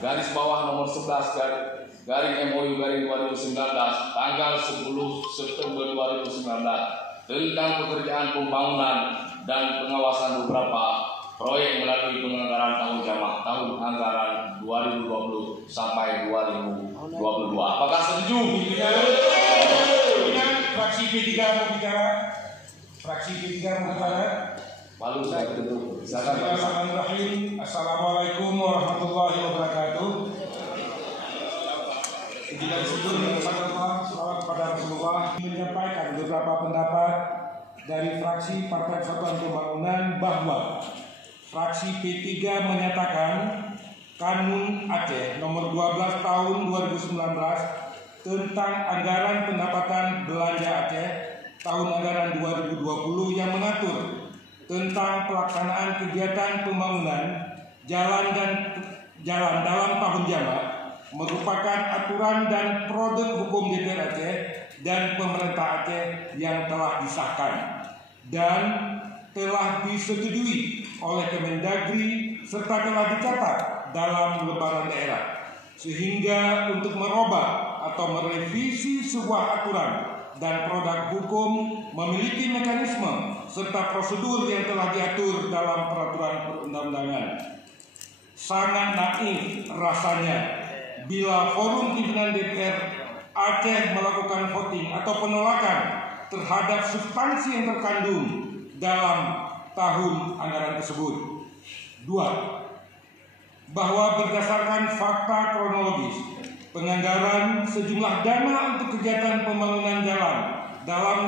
garis bawah nomor 11 garing MOU garing 2019 tanggal 10 September 2019 tentang pekerjaan pembangunan dan pengawasan beberapa proyek melalui penganggaran tahun jamak tahun anggaran 2020 sampai 2022. Apakah setuju? Fraksi P3 mau bicara? Fraksi P3 mau bicara? Malu saya betul. Bismillahirrahmanirrahim. Assalamualaikum warahmatullahi wabarakatuh. Puji dan syukur kepada Allah, salawat kepada Rasulullah, menyampaikan beberapa pendapat dari fraksi Partai Persatuan Pembangunan bahwa fraksi P3 menyatakan Kanun Aceh nomor 12 tahun 2019 tentang anggaran pendapatan belanja Aceh tahun anggaran 2020 yang mengatur tentang pelaksanaan kegiatan pembangunan jalan dalam tahun jamak merupakan aturan dan produk hukum DPR Aceh dan pemerintah Aceh yang telah disahkan dan telah disetujui oleh Kemendagri serta telah dicatat dalam lembaran daerah, sehingga untuk merubah atau merevisi sebuah aturan dan produk hukum memiliki mekanisme serta prosedur yang telah diatur dalam peraturan perundang-undangan. Sangat naif rasanya bila forum pimpinan DPR Aceh melakukan voting atau penolakan terhadap substansi yang terkandung dalam tahun anggaran tersebut. 2. Bahwa berdasarkan fakta kronologis, penganggaran sejumlah dana untuk kegiatan pembangunan jalan dalam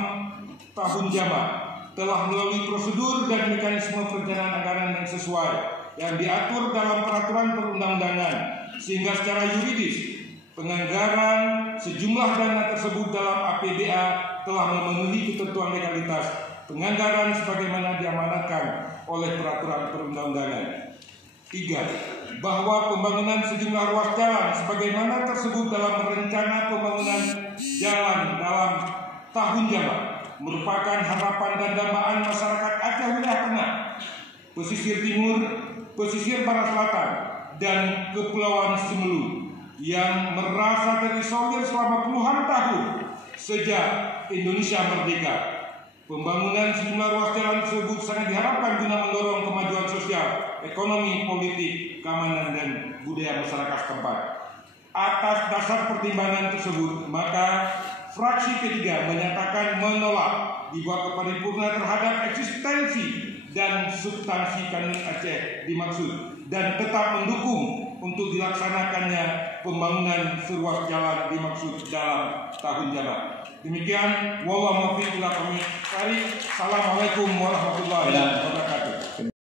tahun jamak telah melalui prosedur dan mekanisme perencanaan anggaran yang sesuai yang diatur dalam peraturan perundang-undangan, sehingga secara yuridis penganggaran sejumlah dana tersebut dalam APBA telah memenuhi ketentuan legalitas penganggaran sebagaimana diamanatkan oleh peraturan perundang-undangan. 3. Bahwa pembangunan sejumlah ruas jalan sebagaimana tersebut dalam rencana pembangunan jalan dalam tahun jamak merupakan harapan dan dambaan masyarakat Aceh wilayah tengah, pesisir timur, pesisir barat selatan, dan Kepulauan Simelu yang merasa terisolir selama puluhan tahun sejak Indonesia merdeka. Pembangunan sejumlah ruas jalan tersebut sangat diharapkan guna mendorong kemajuan sosial, ekonomi, politik, keamanan, dan budaya masyarakat setempat. Atas dasar pertimbangan tersebut, maka fraksi P3 menyatakan menolak dibuat keparipurna terhadap eksistensi dan substansi Kanun Aceh dimaksud dan tetap mendukung untuk dilaksanakannya pembangunan seruas jalan dimaksud dalam tahun jamak. Demikian, wallahu muwaffiq ila aqwamit thoriq. Assalamualaikum warahmatullahi wabarakatuh.